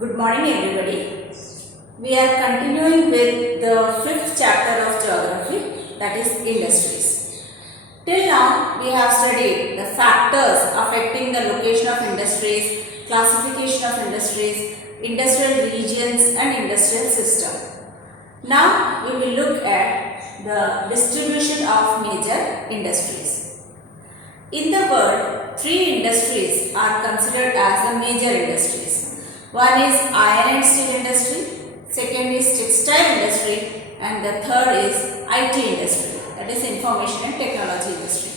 Good morning everybody. We are continuing with the 5th chapter of geography, that is industries. Till now we have studied the factors affecting the location of industries, classification of industries, industrial regions and industrial system. Now we will look at the distribution of major industries. In the world, 3 industries are considered as the major industries. One is iron and steel industry, second is textile industry, and the third is IT industry, that is information and technology industry.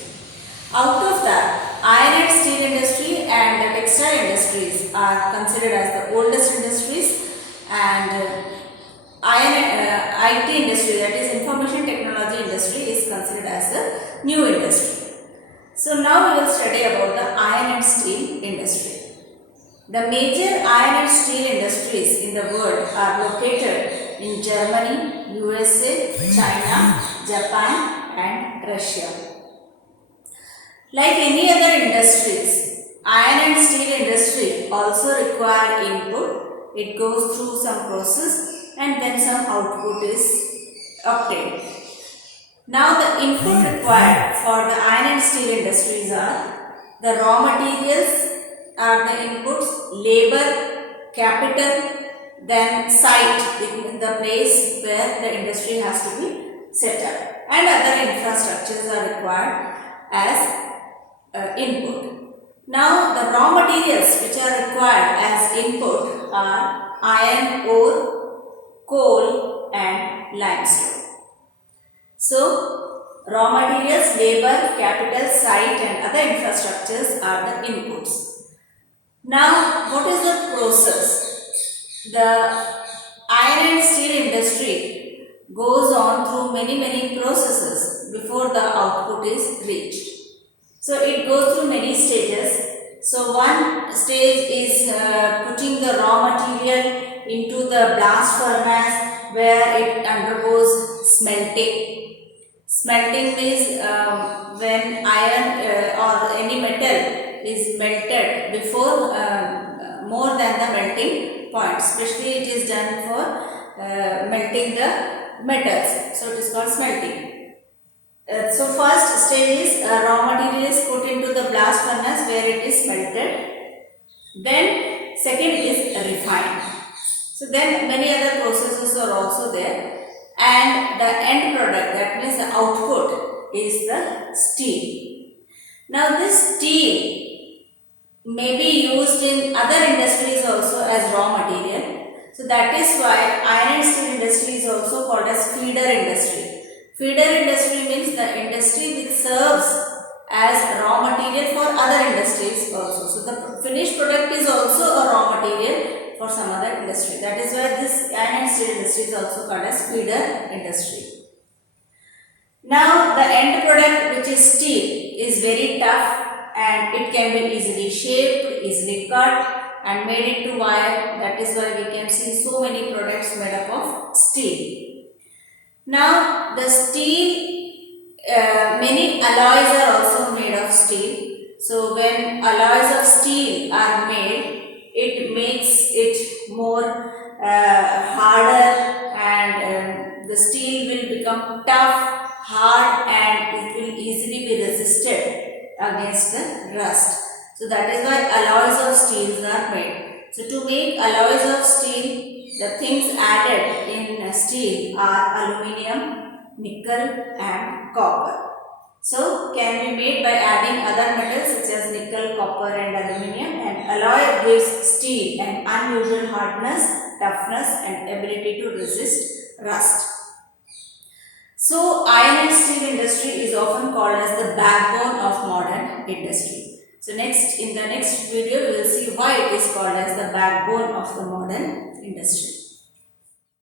Out of that, iron and steel industry and the textile industries are considered as the oldest industries, and IT industry, that is information technology industry, is considered as the new industry. So now we will study about the iron and steel industry. The major iron and steel industries in the world are located in Germany, USA, China, Japan and Russia. Like any other industries, iron and steel industry also require input. It goes through some process and then some output is obtained. Now the input required for the iron and steel industries are the raw materials are the inputs, labor, capital, then site, the place where the industry has to be set up, and other infrastructures are required as input. Now the raw materials which are required as input are iron ore, coal and limestone. So raw materials, labor, capital, site and other infrastructures are the inputs. Now, what is the process? The iron and steel industry goes on through many processes before the output is reached. So, it goes through many stages. So, one stage is putting the raw material into the blast furnace where it undergoes smelting. Smelting means when iron or any metal is melted before more than the melting point. Especially it is done for melting the metals. So it is called smelting. So first stage is raw material is put into the blast furnace where it is melted. Then second is refined. So then many other processes are also there. And the end product, that means the output, is the steel. Now this steel may be used in other industries also as raw material. So that is why iron and steel industry is also called as feeder industry. Feeder industry means the industry which serves as raw material for other industries also. So the finished product is also a raw material for some other industry. That is why this iron and steel industry is also called as feeder industry. Now the end product, which is steel, is very tough and it can be easily shaped, easily cut and made into wire. That is why we can see so many products made up of steel. Now the steel, many alloys are also made of steel. So when alloys of steel are made, it makes it more harder and the steel will become tough, hard and it will easily be resisted against the rust. So that is why alloys of steels are made. So to make alloys of steel, the things added in steel are aluminium, nickel and copper. So can be made by adding other metals such as nickel, copper and aluminium, and alloy gives steel an unusual hardness, toughness and ability to resist rust. So iron and steel industry is often called as the backbone of modern industry. So in the next video we will see why it is called as the backbone of the modern industry.